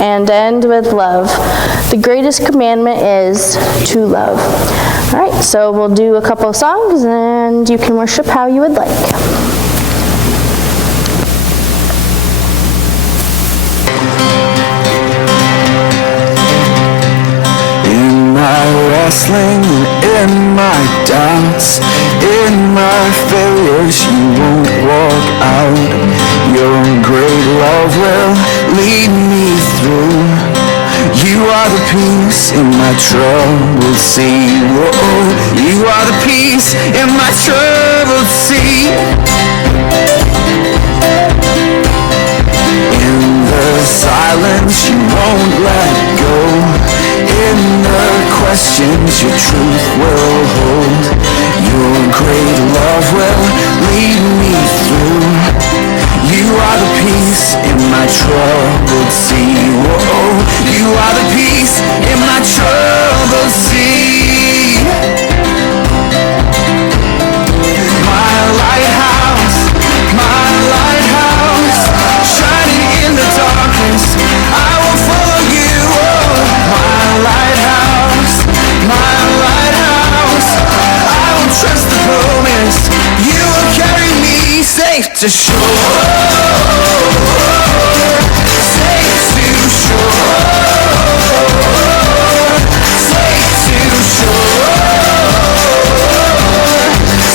and end with love. The greatest commandment is to love. All right, so we'll do a couple of songs and you can worship how you would like. Wrestling in my doubts, in my failures, you won't walk out. Your great love will lead me through. You are the peace in my troubled sea. Whoa, you are the peace in my troubled sea. In the silence, you won't let go. In the questions, your truth will hold. Your great love will lead me through. You are the peace in my troubled sea. Whoa, you are the peace in my troubled sea. My lighthouse, shining in the darkness, I will follow you. My lighthouse, I will trust the promise. You will carry me safe to shore. Safe to shore. Safe to shore.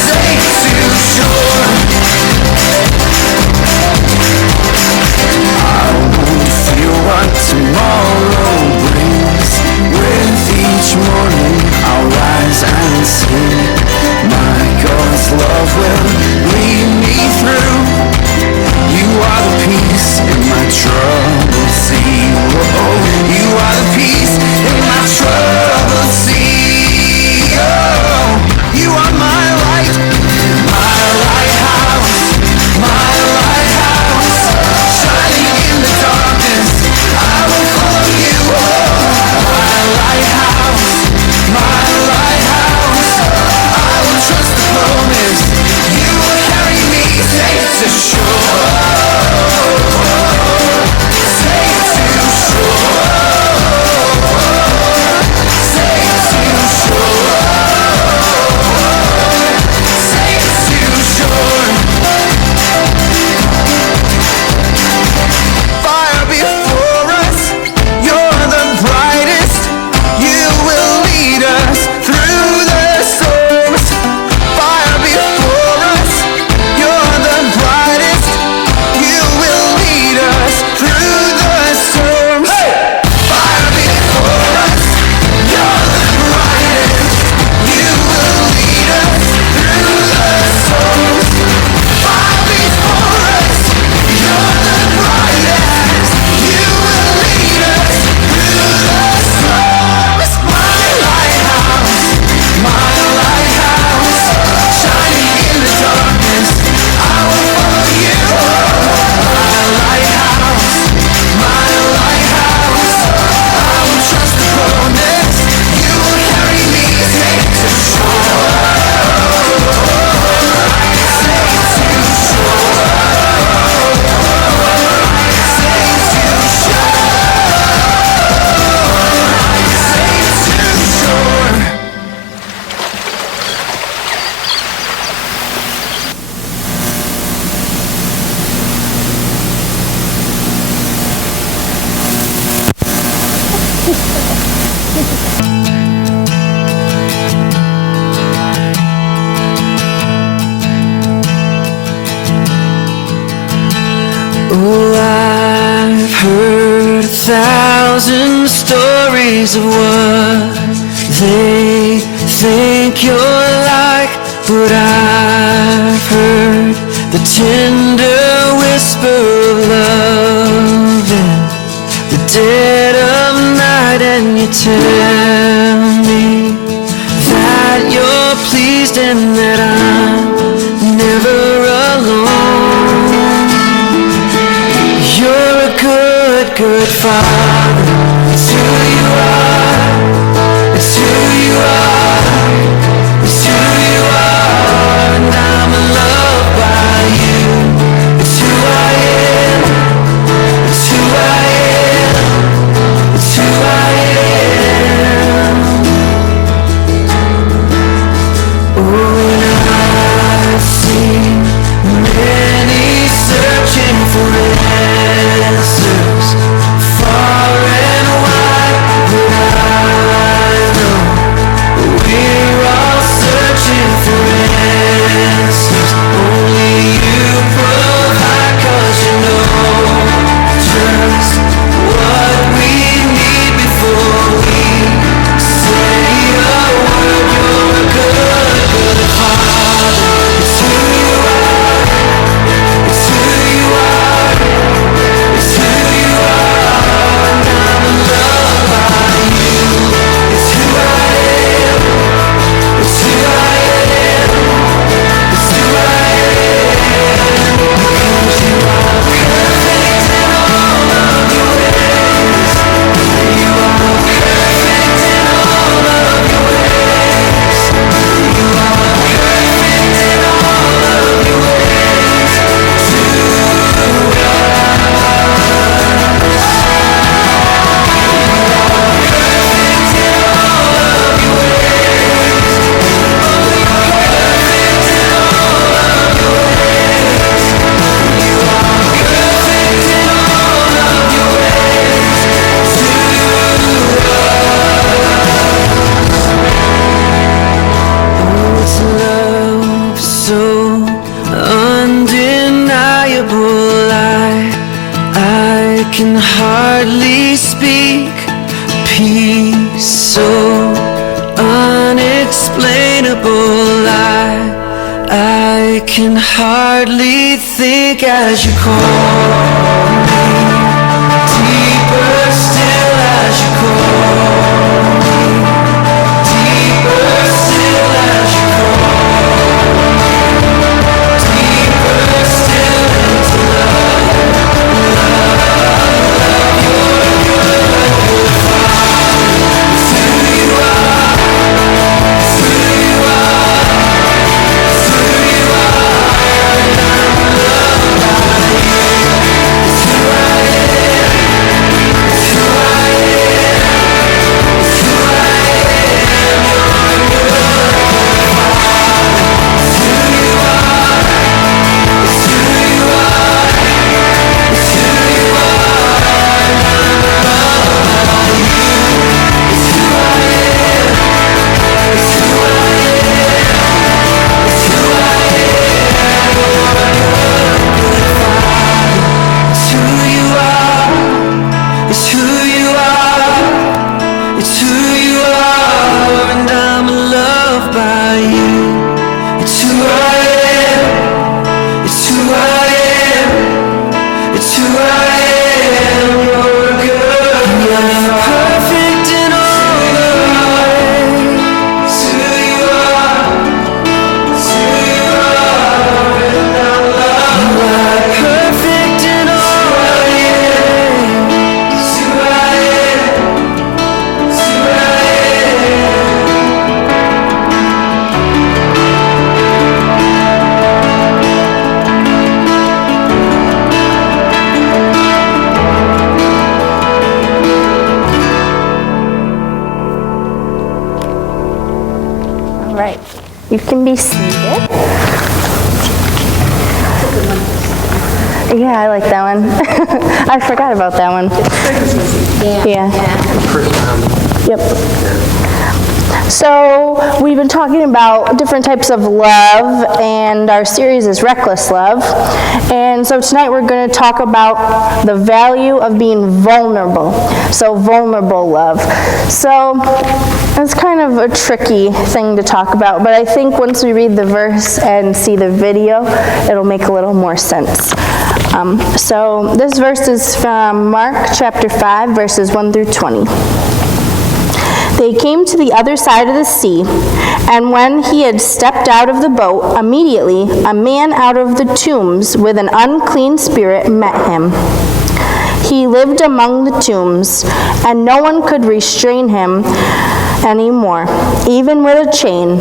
Safe to shore. I won't fear what tomorrow brings. With each morning I'll rise and sing. My God's love will lead me through. You are the peace in my troubled sea. Oh, you are the peace in my troubled sea. Oh, you are my light, my lighthouse, shining in the darkness. I will follow you. My lighthouse, I will trust the promise. You will carry me safe to shore. Safe to shore. Safe to shore. Safe to shore. Fire before us, you're the brightest. You will lead us through the storms. Fire before us, you're the brightest. You will lead us through the storms. Fire before us, you're the brightest. You will lead us through the storms. Fire before us, you're the brightest. You will lead us through the storms. My lighthouse, shining in the darkness, I will follow you. My lighthouse, I will trust the promise. You will carry me safe to shore. Safe to shore. Safe to shore. Safe to shore. Oh, I've heard 1,000 stories of what they think you're like, but I've heard the tender whisper of love in the dead of night, and you tell me that you're pleased and that I'm never alone. You're a good father. It's who you are. It's who you are. It's who you are. And I'm loved by you. It's who I am. It's who I am. we speak peace so unexplainable. I can hardly think as you call me, deeper still as you call me, deeper still as you call me, deeper still into love, you're good, good Father. It's who you are, it's who you are, it's who you are, and I'm loved by you. It's who I am, it's who I am, it's who I am, you're good, good Father. It's who you are, it's who you are, it's who you are, and I'm loved by you. It's who I am, it's who I am, it's who I am, you're good, good Father. It's who you are, it's who you are, it's who you are, and I'm loved by you. It's who I am, it's who I am, it's who I am, you're good, you're perfect in all your ways. It's who you are, it's who you are, and I'm loved. You are perfect in all your ways. It's who I am, it's who I All right, you can be seated. Yeah, I like that one. I forgot about that one. Yeah. Yep. So we've been talking about different types of love, and our series is Reckless Love. And so tonight we're going to talk about the value of being vulnerable. So vulnerable love. So it's kind of a tricky thing to talk about, but I think once we read the verse and see the video, it'll make a little more sense. So this verse is from Mark chapter 5, verses 1 through 20. They came to the other side of the sea, and when he had stepped out of the boat, immediately a man out of the tombs with an unclean spirit met him. He lived among the tombs, and no one could restrain him anymore, even with a chain.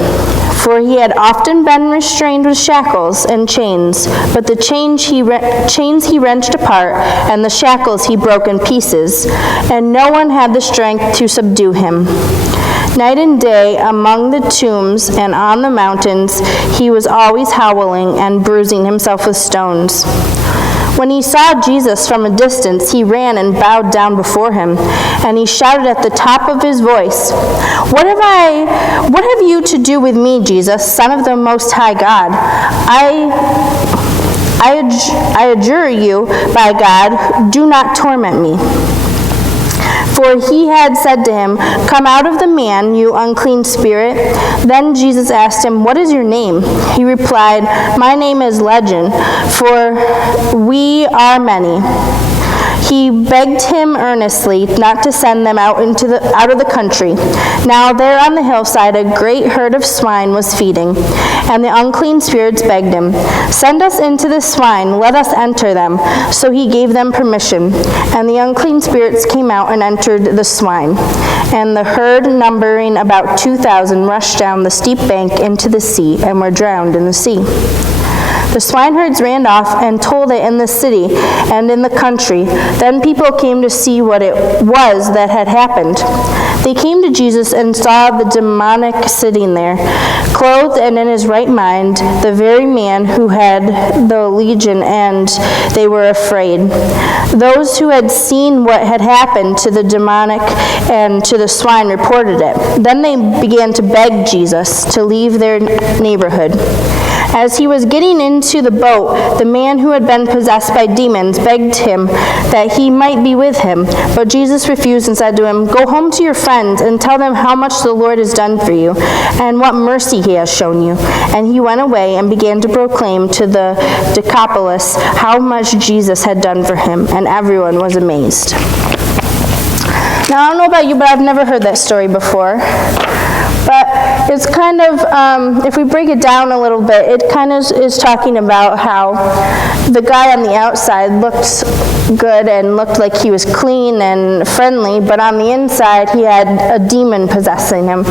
For he had often been restrained with shackles and chains, but the chains he wrenched apart, and the shackles he broke in pieces, and no one had the strength to subdue him. Night and day, among the tombs and on the mountains, he was always howling and bruising himself with stones. When he saw Jesus from a distance, he ran and bowed down before him, and he shouted at the top of his voice, What have you to do with me, Jesus, Son of the Most High God? I adjure you by God, do not torment me. For he had said to him, Come out of the man, you unclean spirit. Then Jesus asked him, What is your name? He replied, My name is Legion, for we are many. He begged him earnestly not to send them out of the country. Now there on the hillside a great herd of swine was feeding, and the unclean spirits begged him, Send us into the swine, let us enter them. So he gave them permission, and the unclean spirits came out and entered the swine. And the herd, numbering about 2,000, rushed down the steep bank into the sea and were drowned in the sea. The swineherds ran off and told it in the city and in the country. Then people came to see what it was that had happened. They came to Jesus and saw the demonic sitting there, clothed and in his right mind, the very man who had the legion, and they were afraid. Those who had seen what had happened to the demonic and to the swine reported it. Then they began to beg Jesus to leave their neighborhood. As he was getting into the boat, the man who had been possessed by demons begged him that he might be with him. But Jesus refused and said to him, "Go home to your friends and tell them how much the Lord has done for you, and what mercy he has shown you." And he went away and began to proclaim to the Decapolis how much Jesus had done for him, and everyone was amazed. Now, I don't know about you, but I've never heard that story before. But it's kind of, if we break it down a little bit, it kind of is talking about how the guy on the outside looked good and looked like he was clean and friendly, but on the inside he had a demon possessing him,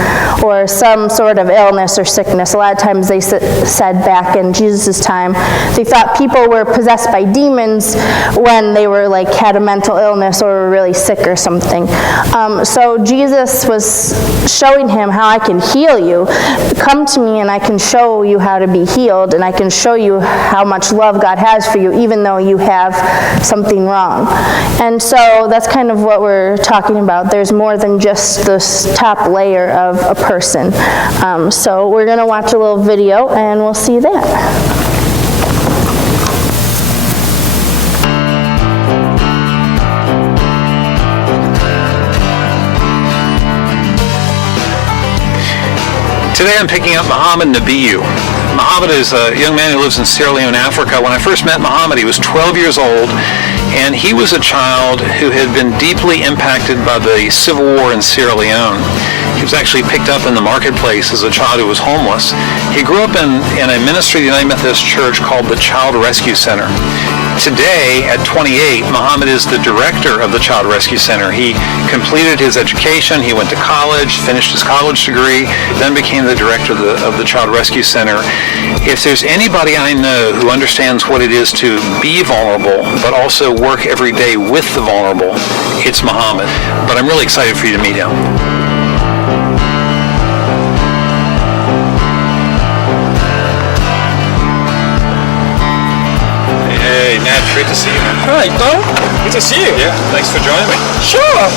or some sort of illness or sickness. A lot of times they said back in Jesus' time, they thought people were possessed by demons when they were like had a mental illness or were really sick or something. So Jesus was showing him how I can heal you. Come to me and I can show you how to be healed, and I can show you how much love God has for you even though you have something wrong. And so that's kind of what we're talking about. There's more than just this top layer of a person. So we're going to watch a little video and we'll see that. Today I'm picking up Muhammad Nabiyu. Muhammad is a young man who lives in Sierra Leone, Africa. When I first met Muhammad, he was 12 years old, and he was a child who had been deeply impacted by the civil war in Sierra Leone. He was actually picked up in the marketplace as a child who was homeless. He grew up in a ministry of the United Methodist Church called the Child Rescue Center. Today, at 28, Muhammad is the director of the Child Rescue Center. He completed his education, he went to college, finished his college degree, then became the director of the Child Rescue Center. If there's anybody I know who understands what it is to be vulnerable, but also work every day with the vulnerable, it's Muhammad. But I'm really excited for you to meet him. Hey, Nat, great to see you, man. Hi, Tom. Good to see you. Yeah, thanks for joining me. Sure.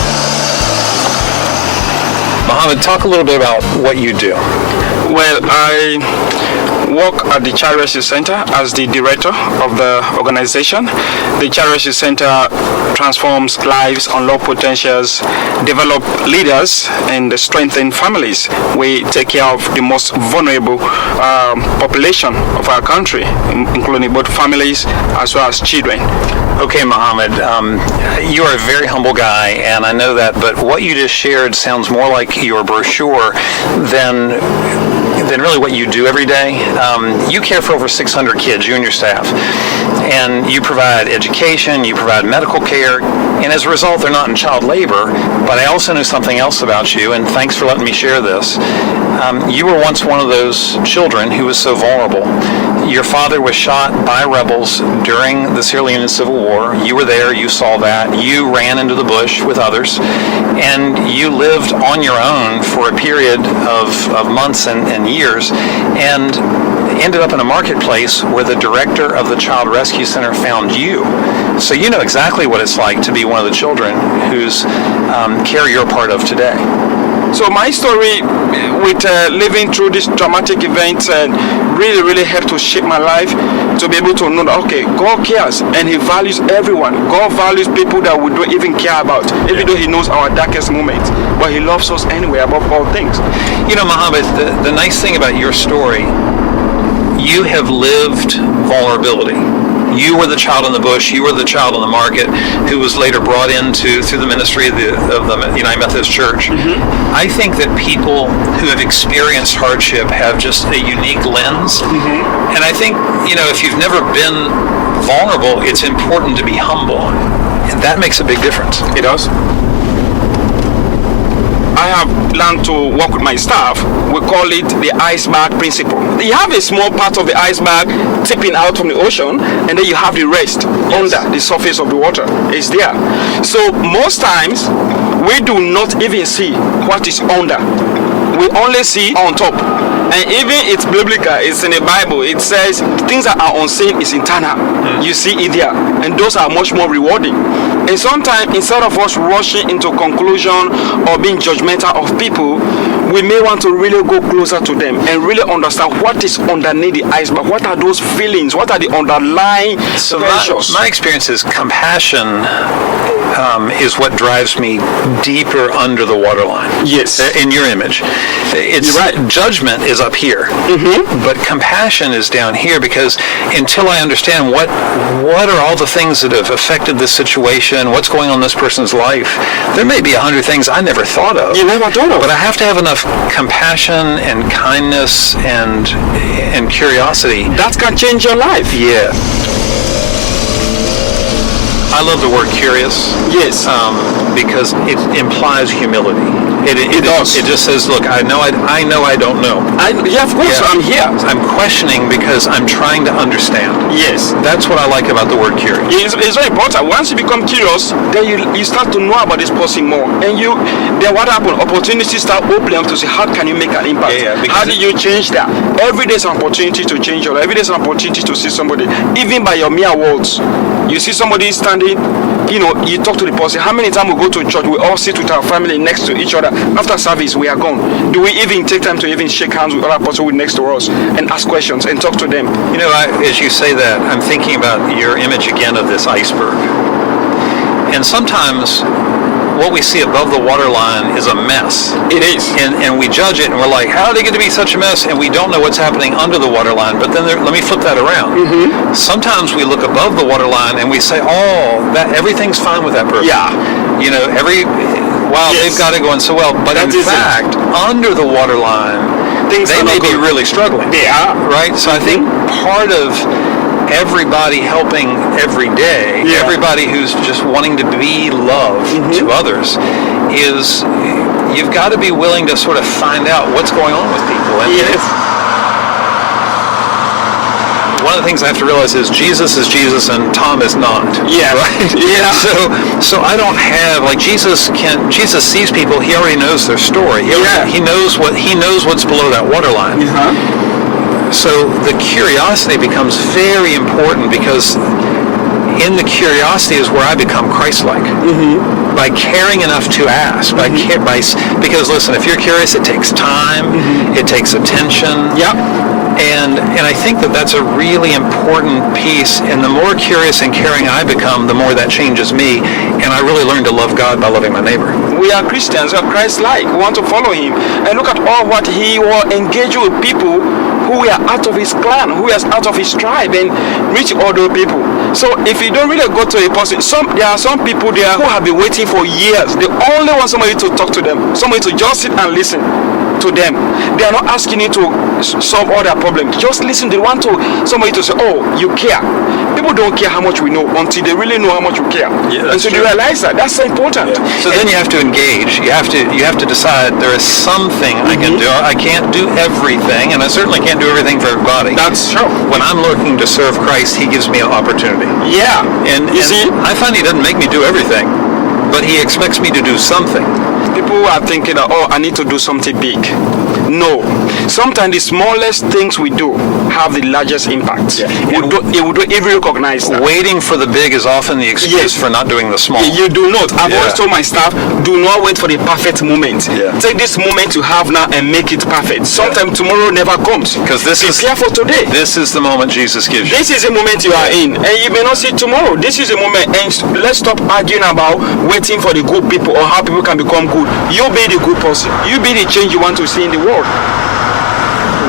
Muhammad, talk a little bit about what you do. Well, I work at the Child Rescue Center as the director of the organization. The Child Rescue Center transforms lives, unlock potentials, develop leaders, and strengthen families. We take care of the most vulnerable population of our country, including both families as well as children. Okay, Muhammad, you are a very humble guy, and I know that, but what you just shared sounds more like your brochure than really what you do every day. You care for over 600 kids, you and your staff, and you provide education, you provide medical care, and as a result, they're not in child labor. But I also know something else about you, and thanks for letting me share this. You were once one of those children who was so vulnerable. Your father was shot by rebels during the Sierra Leone Civil War. You were there, you saw that. You ran into the bush with others, and you lived on your own for a period of months and years, and ended up in a marketplace where the director of the Child Rescue Center found you. So you know exactly what it's like to be one of the children whose care you're part of today. So my story with living through this traumatic event really helped to shape my life, to be able to know that, okay, God cares and He values everyone. God values people that we don't even care about, even though He knows our darkest moments. But He loves us anyway above all things. You know, Muhammad, the nice thing about your story, you have lived vulnerability. You were the child in the bush, you were the child on the market who was later brought into through the ministry of the United Methodist Church. Mm-hmm. I think that people who have experienced hardship have just a unique lens. Mm-hmm. And I think, you know, if you've never been vulnerable, it's important to be humble. And that makes a big difference. It does. I have learned to work with my staff. We call it the iceberg principle. You have a small part of the iceberg tipping out from the ocean, and then you have the rest under the surface of the water. It's there. So most times, we do not even see what is under. We only see on top. And even it's biblical, it's in the Bible, it says things that are unseen is internal. You see it there, and those are much more rewarding. And sometimes, instead of us rushing into conclusion or being judgmental of people, we may want to really go closer to them and really understand what is underneath the iceberg. What are those feelings? What are the underlying So pressures? my experience is compassion is what drives me deeper under the waterline. Yes. In your image. It's You're right. Judgment is up here, but compassion is down here, because until I understand what are all the things that have affected this situation, what's going on in this person's life, there may be 100 things I never thought of. You never thought of. But I have to have enough compassion and kindness and curiosity. That can change your life. Yeah. I love the word curious. Yes. Because it implies humility. It does. It just says, look, I know I don't know. Yeah, of course, Yeah. I'm here. I'm questioning because I'm trying to understand. Yes. That's what I like about the word curious. It's very important. Once you become curious, then you start to know about this person more. And then what happens? Opportunities start opening up to say, how can you make an impact? Yeah, because how do you change that? Every day is an opportunity to change your life. Every day is an opportunity to see somebody. Even by your mere words. You see somebody standing, you talk to the person. How many times we go to church, we all sit with our family next to each other. After service, we are gone. Do we even take time to even shake hands with other person who next to us and ask questions and talk to them? As you say that, I'm thinking about your image again of this iceberg. And sometimes what we see above the waterline is a mess. It is. And we judge it, and we're like, how did it get to be such a mess? And we don't know what's happening under the waterline. But then let me flip that around. Sometimes we look above the waterline and we say, everything's fine with that person. Yeah. Yes. They've got it going so well. But in fact, under the waterline, Things they are may not be good. really struggling. They are. Right? So I think part of everybody helping every day, Yeah. everybody who's just wanting to be love to others, is you've got to be willing to sort of find out what's going on with people. And one of the things I have to realize is Jesus and Tom is not. Yeah. Right? Yeah. So I don't have, Jesus sees people, he already knows their story. He knows what's below that waterline. So the curiosity becomes very important, because in the curiosity is where I become Christ-like. By caring enough to ask, because listen, if you're curious, it takes time, it takes attention. Yep. And I think that's a really important piece. And the more curious and caring I become, the more that changes me. And I really learn to love God by loving my neighbor. We are Christians, we are Christ-like. We want to follow him. And look at all what he will engage with people who are out of his clan, who is out of his tribe, and reach other people. So if you don't really go to a person, there are some people there who have been waiting for years. They only want somebody to talk to them, somebody to just sit and listen to them. They are not asking you to solve all their problems. Just listen. They want somebody to say, oh, you care. People don't care how much we know until they really know how much we care. Yeah, and so they realize that's so important. So then you have to engage. You have to decide there is something I can do. I can't do everything, and I certainly can't do everything for everybody. That's true. When I'm looking to serve Christ, he gives me an opportunity. Yeah. And you see, I find he doesn't make me do everything, but he expects me to do something. people are thinking that, I need to do something big. No. Sometimes the smallest things we do have the largest impact. Yeah. We don't even recognize that. Waiting for the big is often the excuse for not doing the small. You do not. I've always told my staff, do not wait for the perfect moment. Yeah. Take this moment you have now and make it perfect. Sometimes tomorrow never comes. Because prepare for today. This is the moment Jesus gives you. This is the moment you are in, and you may not see tomorrow. This is the moment, and let's stop arguing about waiting for the good people or how people can become good. You be the good person. You be the change you want to see in the world.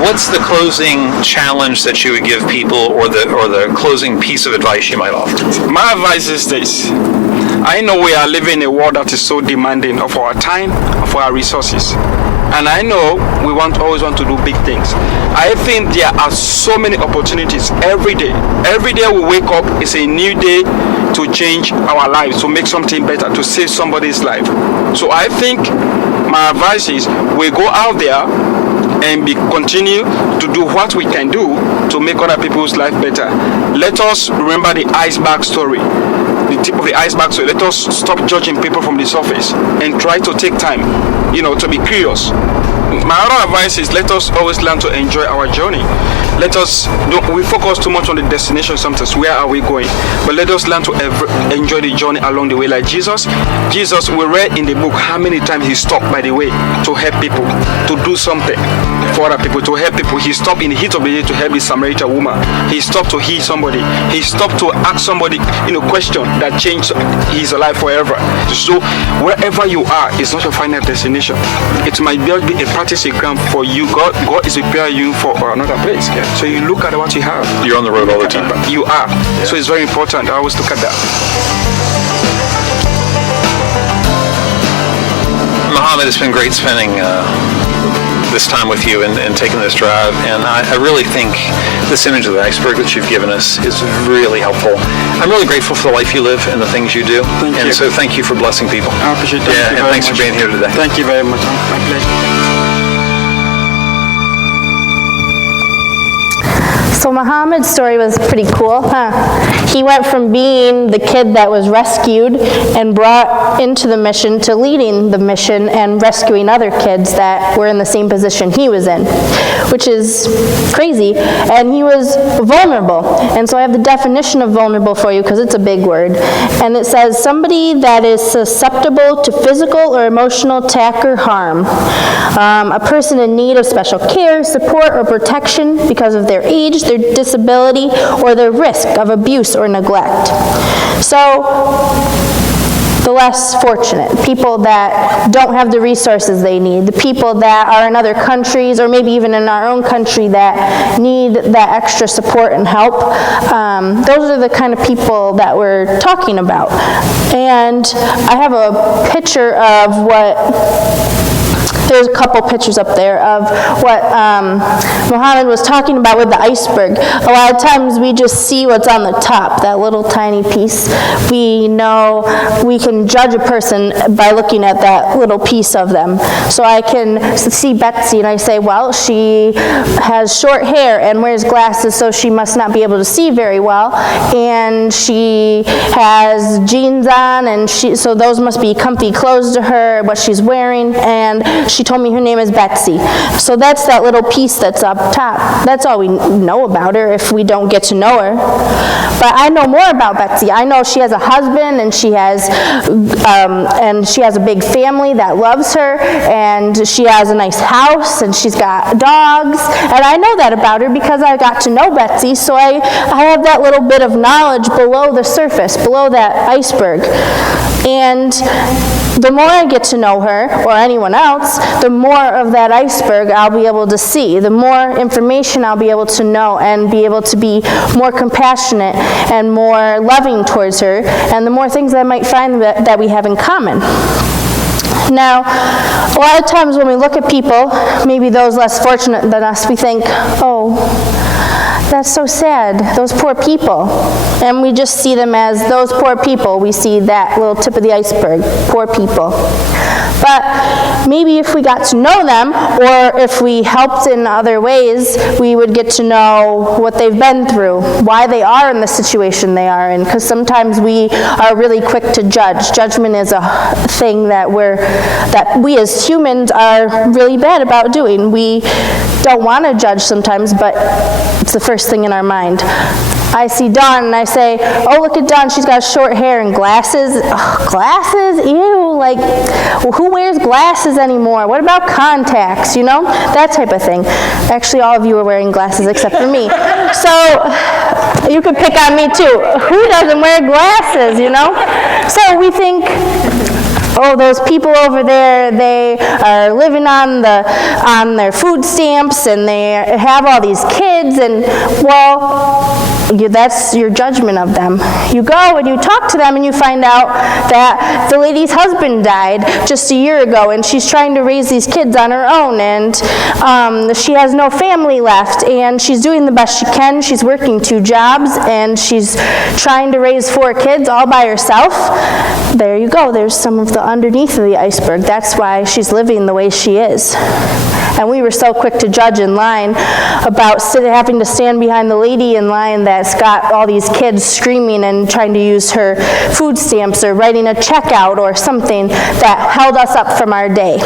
What's the closing challenge that you would give people, or the closing piece of advice you might offer? My advice is this. I know we are living in a world that is so demanding of our time, of our resources. And I know we always want to do big things. I think there are so many opportunities every day. Every day we wake up is a new day to change our lives, to make something better, to save somebody's life. So I think my advice is we go out there and continue to do what we can do to make other people's life better. Let us remember the iceberg story. The tip of the iceberg, so let us stop judging people from the surface and try to take time, to be curious My other advice is let us always learn to enjoy our journey. We focus too much on the destination sometimes. Where are we going? But let us learn to enjoy the journey along the way. Like Jesus, we read in the book how many times he stopped by the way to help people, to do something for other people, to help people. He stopped in the heat of the day to help the Samaritan woman. He stopped to heal somebody. He stopped to ask somebody a question that changed his life forever. So wherever you are, it's not your final destination. It might be a practice ground for you. God is preparing you for another place. So you look at what you have. You're on the road all the time. You are. Yeah. So it's very important. I always look at that. Mohammed, it's been great spending this time with you and taking this drive, and I really think this image of the iceberg that you've given us is really helpful. I'm really grateful for the life you live and the things you do, so thank you for blessing people. I appreciate that. Yeah, and thanks for being here today. Thank you very much. My pleasure. So Muhammad's story was pretty cool, huh? He went from being the kid that was rescued and brought into the mission to leading the mission and rescuing other kids that were in the same position he was in, which is crazy. And he was vulnerable. And so I have the definition of vulnerable for you because it's a big word. And it says somebody that is susceptible to physical or emotional attack or harm. A person in need of special care, support, or protection because of their age, their disability, or their risk of abuse or neglect. So, the less fortunate, people that don't have the resources they need, the people that are in other countries or maybe even in our own country that need that extra support and help. Those are the kind of people that we're talking about. And I have a picture of there's a couple pictures up there of what Muhammad was talking about with the iceberg. A lot of times we just see what's on the top, that little tiny piece. We know we can judge a person by looking at that little piece of them. So I can see Betsy and I say, well, she has short hair and wears glasses, so she must not be able to see very well. And she has jeans on, and so those must be comfy clothes to her, what she's wearing. And she told me her name is Betsy. So that's that little piece that's up top. That's all we know about her if we don't get to know her. But I know more about Betsy. I know she has a husband, and she has a big family that loves her, and she has a nice house, and she's got dogs. And I know that about her because I got to know Betsy, so I have that little bit of knowledge below the surface, below that iceberg. And the more I get to know her, or anyone else, the more of that iceberg I'll be able to see. The more information I'll be able to know and be able to be more compassionate and more loving towards her, and the more things I might find that we have in common. Now, a lot of times when we look at people, maybe those less fortunate than us, we think, oh, that's so sad, those poor people. And we just see them as those poor people. We see that little tip of the iceberg, poor people. But maybe if we got to know them, or if we helped in other ways, we would get to know what they've been through, why they are in the situation they are in, because sometimes we are really quick to judge. Judgment is a thing that we as humans are really bad about doing. We don't want to judge sometimes, but it's the first thing in our mind. I see Dawn and I say, oh, look at Dawn, she's got short hair and glasses. Ugh, glasses? Ew, like, well, who wears glasses anymore? What about contacts, that type of thing. Actually, all of you are wearing glasses except for me. So, you could pick on me too. Who doesn't wear glasses, So we think, oh, those people over there, they are living on their food stamps, and they have all these kids, and, well, that's your judgment of them. You go and you talk to them and you find out that the lady's husband died just a year ago, and she's trying to raise these kids on her own, and she has no family left, and she's doing the best she can. She's working 2 jobs, and she's trying to raise 4 kids all by herself. There you go. There's some of the underneath of the iceberg. That's why she's living the way she is. And we were so quick to judge in line about having to stand behind the lady in line that's got all these kids screaming and trying to use her food stamps or writing a check out or something that held us up from our day.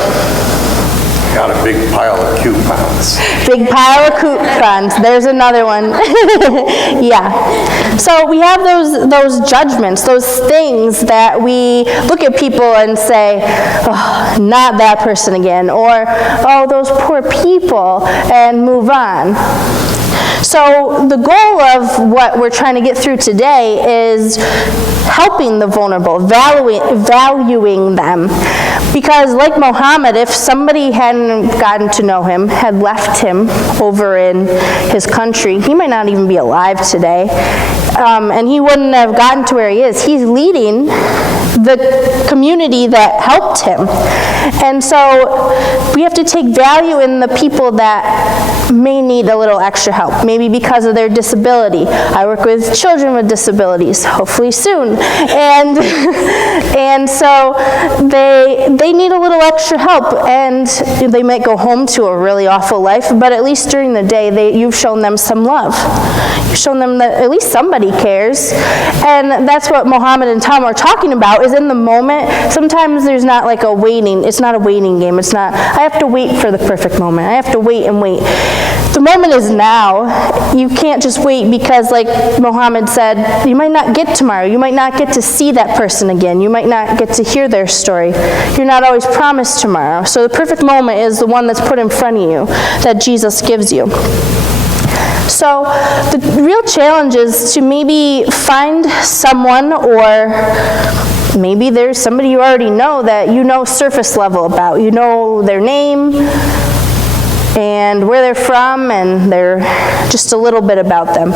Got a big pile of coupons. Big pile of coupons. There's another one. Yeah. So we have those judgments, those things that we look at people and say, oh, not that person again, or, oh, those poor people, and move on. So the goal of what we're trying to get through today is helping the vulnerable, valuing them. Because like Muhammad, if somebody hadn't gotten to know him, had left him over in his country, he might not even be alive today. And he wouldn't have gotten to where he is. He's leading the community that helped him. And so we have to take value in the people that may need a little extra help, maybe because of their disability. I work with children with disabilities, hopefully soon. And so they need a little extra help, and they might go home to a really awful life, but at least during the day, you've shown them some love. You've shown them that at least somebody cares. And that's what Mohammed and Tom are talking about, is in the moment. Sometimes there's not like a waiting, it's not a waiting game. It's not, I have to wait for the perfect moment. I have to wait and wait. The moment is now. You can't just wait because, like Mohammed said, you might not get tomorrow. You might not get to see that person again. You might not get to hear their story. You're not always promised tomorrow. So the perfect moment is the one that's put in front of you, that Jesus gives you. So the real challenge is to maybe find someone, or maybe there's somebody you already know that you know surface level about. You know their name and where they're from, and they're just a little bit about them.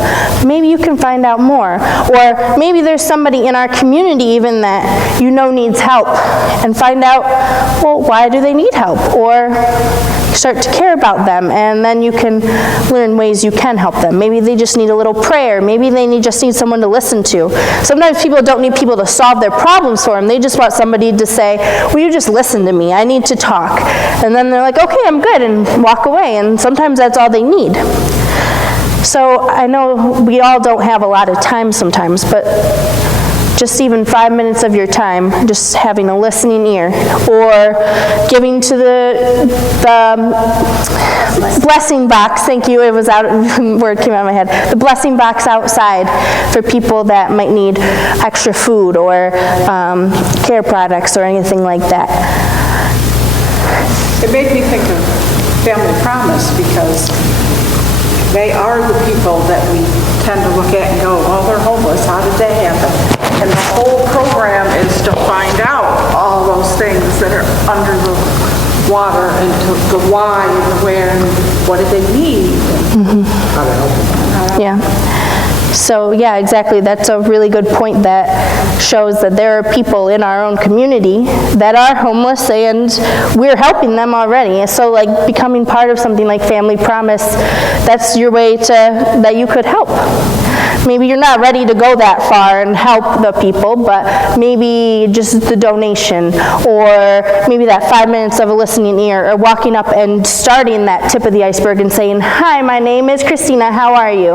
Maybe you can find out more. Or maybe there's somebody in our community even that you know needs help, and find out, well, why do they need help? Or start to care about them, and then you can learn ways you can help them. Maybe they just need a little prayer. Maybe they just need someone to listen to. Sometimes people don't need people to solve their problems for them. They just want somebody to say, will you just listen to me? I need to talk. And then they're like, okay, I'm good, and walk away. And sometimes that's all they need. So I know we all don't have a lot of time sometimes, but just even 5 minutes of your time, just having a listening ear, or giving to the blessing box. Thank you. It was out. Word came out of my head. The blessing box outside for people that might need extra food or care products or anything like that. It made me think of Family Promise, because they are the people that we tend to look at and go, oh, they're homeless. How did that happen? And the whole program is to find out all those things that are under the water, and the why and the where and what do they need, and how to help them. Yeah. So yeah, exactly. That's a really good point that shows that there are people in our own community that are homeless, and we're helping them already. So like becoming part of something like Family Promise, that's your way that you could help. Maybe you're not ready to go that far and help the people, but maybe just the donation, or maybe that 5 minutes of a listening ear, or walking up and starting that tip of the iceberg and saying, hi, my name is Christina, how are you?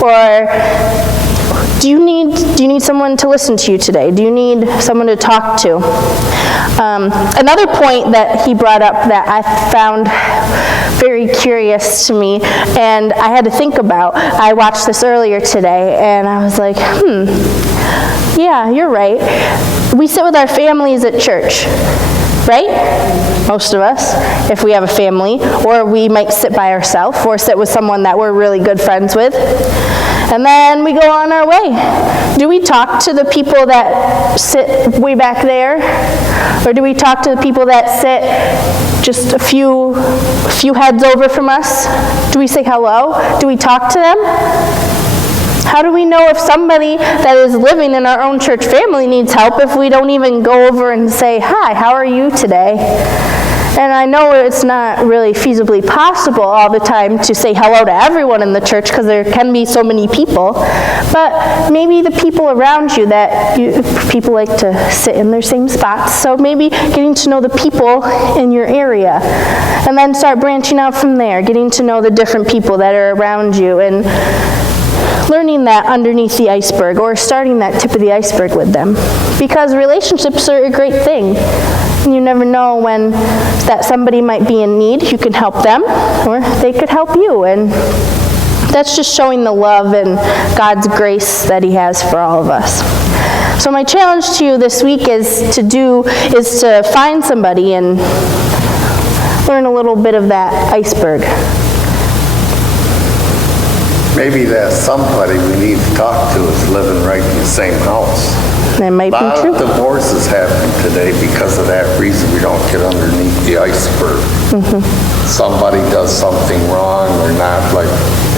Or do you need someone to listen to you today? Do you need someone to talk to? Another point that he brought up that I found very curious to me, and I had to think about. I watched this earlier today, and I was like, yeah, you're right. We sit with our families at church, right? Most of us, if we have a family, or we might sit by ourselves, or sit with someone that we're really good friends with. And then we go on our way. Do we talk to the people that sit way back there? Or do we talk to the people that sit just a few heads over from us? Do we say hello? Do we talk to them? How do we know if somebody that is living in our own church family needs help if we don't even go over and say, hi, how are you today? And I know it's not really feasibly possible all the time to say hello to everyone in the church, because there can be so many people, but maybe the people around you people like to sit in their same spots, so maybe getting to know the people in your area, and then start branching out from there, getting to know the different people that are around you, and learning that underneath the iceberg, or starting that tip of the iceberg with them, because relationships are a great thing. You never know when that somebody might be in need. You can help them, or they could help you. And that's just showing the love and God's grace that He has for all of us. So my challenge to you this week is to find somebody and learn a little bit of that iceberg. Maybe that somebody we need to talk to is living right in the same house. That might A lot be of true. divorces happen today because of that reason. We don't get underneath the iceberg. Somebody does something wrong or not like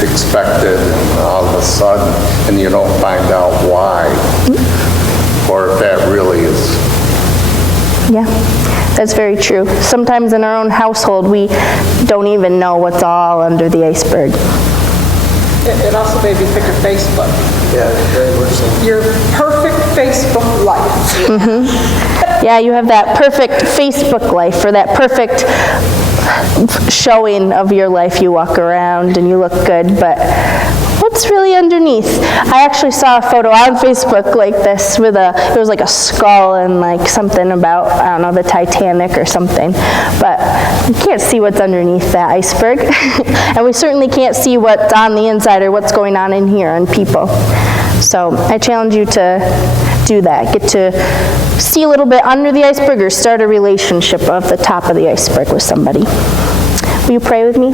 expected, and all of a sudden, and you don't find out why, or if that really is. Yeah, that's very true. Sometimes in our own household, we don't even know what's all under the iceberg. It also made me think of Facebook. Yeah, very much so. Your perfect Facebook life. Yeah, you have that perfect Facebook life, or that perfect showing of your life. You walk around and you look good, but what's really underneath? I actually saw a photo on Facebook like this with it was like a skull and like something about, I don't know, the Titanic or something. But you can't see what's underneath that iceberg. And we certainly can't see what's on the inside or what's going on in here in people. So I challenge you to do that. Get to see a little bit under the iceberg or start a relationship of the top of the iceberg with somebody. Will you pray with me?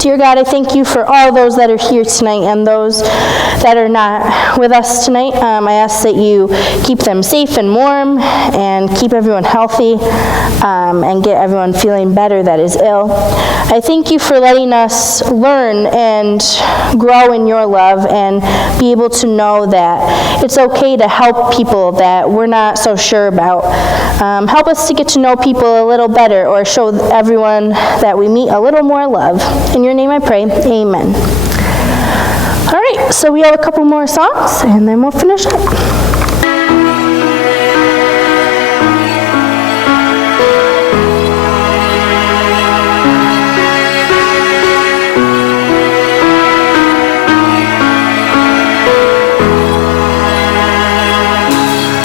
Dear God, I thank you for all those that are here tonight and those that are not with us tonight. I ask that you keep them safe and warm and keep everyone healthy and get everyone feeling better that is ill. I thank you for letting us learn and grow in your love and be able to know that it's okay to help people that we're not so sure about. Help us to get to know people a little better or show everyone that we meet a little more love. In your name I pray, amen. All right, so we have a couple more songs and then we'll finish up.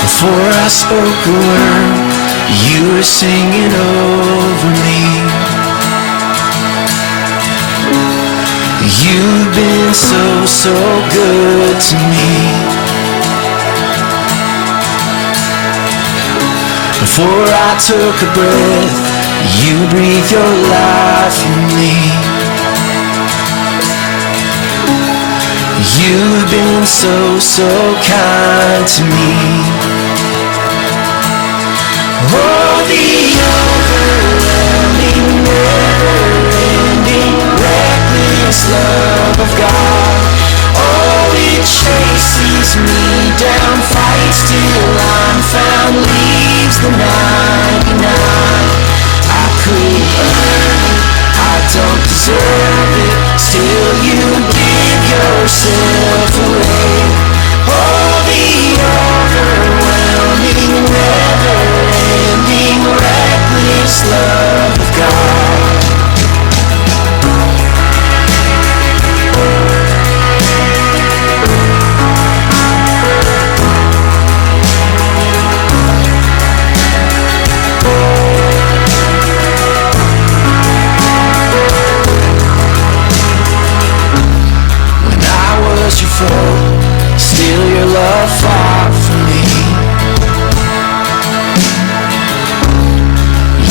Before I spoke a word, you were singing over me. You've been so, so good to me. Before I took a breath, you breathed your life in me. You've been so, so kind to me. Oh, the overwhelming, never-ending, reckless love of God. Oh, it chases me down, fights till I'm found, leaves the 99. I couldn't earn it, I don't deserve it, still you give yourself away. Oh, the overwhelming, never-ending, reckless love of God. When I was your foe, still your love fought for me.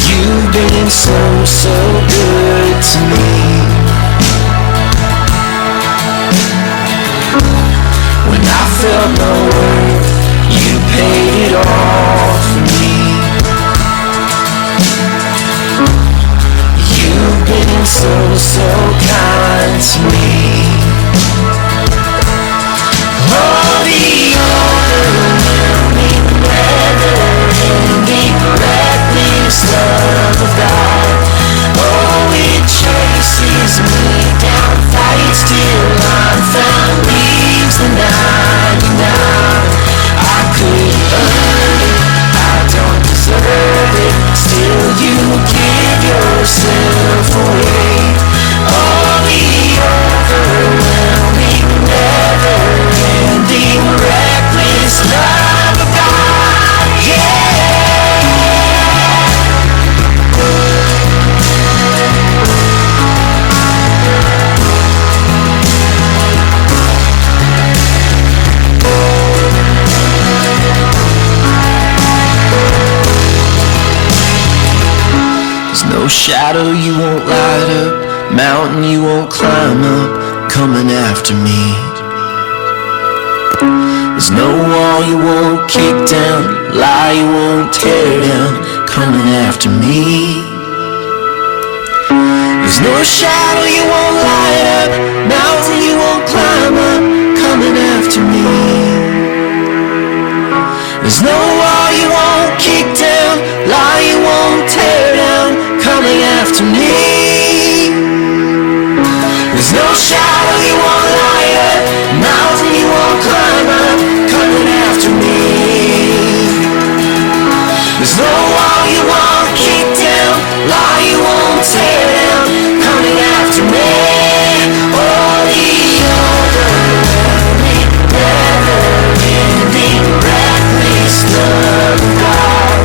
You've been so, so good to me. When I felt no worth, you paid it all for me. You've been so, so kind to me. Oh, the overwhelming, never-ending, reckless love of God. Oh, it chases me down, fights till I'm found, leaves the 99. I couldn't earn it, I don't deserve it, still you give yourself away. Oh, the overwhelming, No shadow you won't light up, mountain you won't climb up, coming after me. There's no wall you won't kick down, lie you won't tear down, coming after me. There's no shadow you won't light up, mountain you won't climb up, coming after me. There's no wall you won't kick down, lie you won't tear down, coming after me. There's no shadow you won't light up, mountain you won't climb up, coming after me. There's no wall you won't kick down, lie you won't tear down, coming after me. Oh, the overwhelming, never-ending, reckless love of God.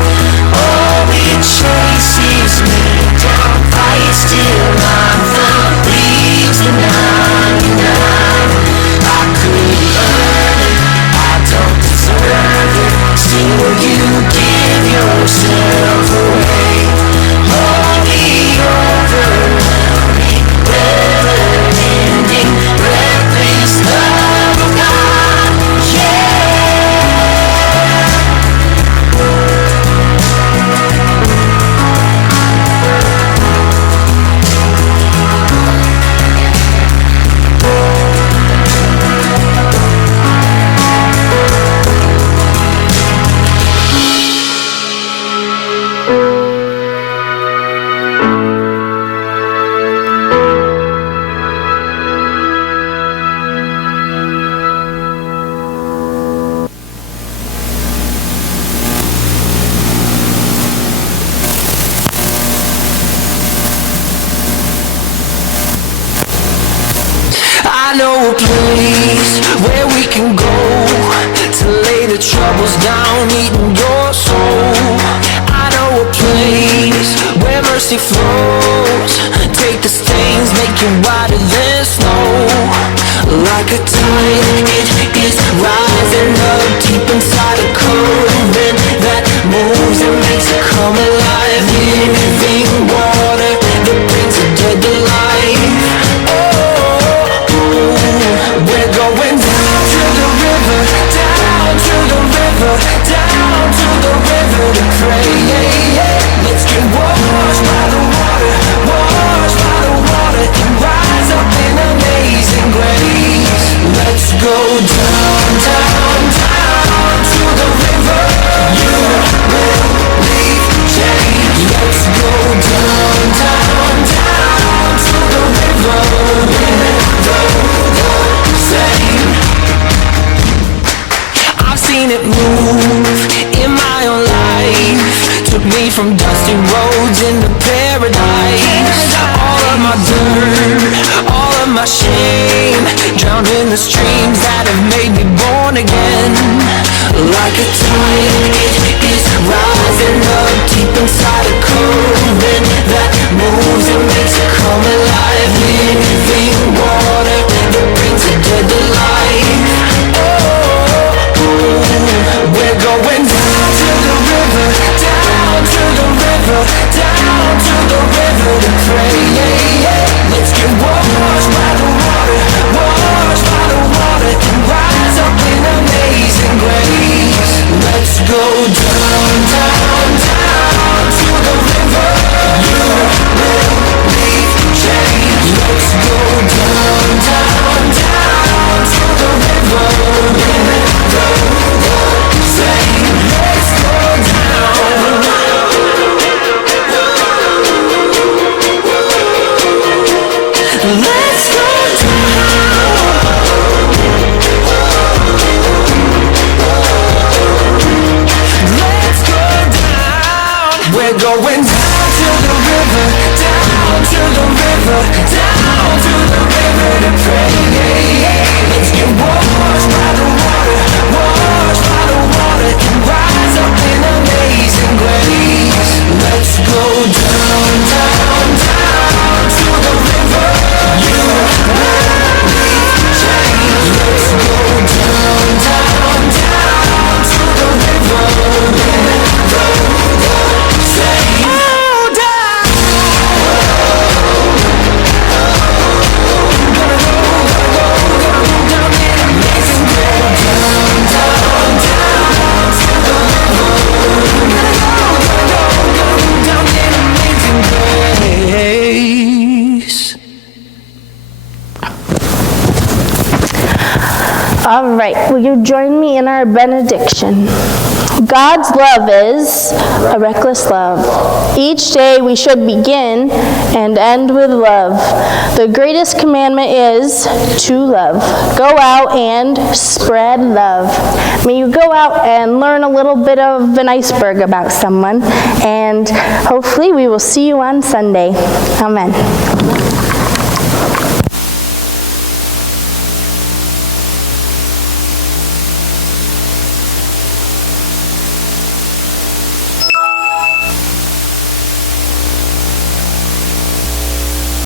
Oh, it chases me down, fights till I'm found, leaves the 99. I could earn it, I don't deserve it, still you give yourself away. Oh, the overwhelming, never-ending, reckless love of God, yeah. I know a place where we can go to lay the troubles down, eating your soul. I know a place where mercy flows, take the stains, make it whiter than snow. Like a tide, it is rising up deep inside a current that moves and makes it come alive. Living water that brings the dead to life. We're going down to the river, down to the river, down to the river to pray. Let's get washed by the water, washed by the water, and rise up in amazing grace. Let's go down, down, down to the river. You will leave change. Let's go down, down, down to the river. I've seen it move in my own life, took me from dusty roads into paradise. All of my dirt, all of my shame, drowned in the streams that have made me born again. Like a tide, it is rising up deep inside a current that moves and makes it come alive. Living water that brings the dead to life. We're going down to the river, down to the river, down to the river to pray. Let's get washed by the water, washed by the water, and rise up in amazing grace. Let's go down, down, down to the river. You will leave change. Let's go down, down, down to the river. Let's go down. Let's go down. Let's go down. We're going down to the river, down to the river, down to the river to pray. Let's get washed by the water, washed by the water, and rise up in amazing grace. Let's go down, down, down to the river. You will leave change. Let's go down, down, down to the river. Say, oh, down. All right, will you join me in our benediction? God's love is a reckless love. Each day we should begin and end with love. The greatest commandment is to love. Go out and spread love. May you go out and learn a little bit of an iceberg about someone, and hopefully we will see you on Sunday. Amen.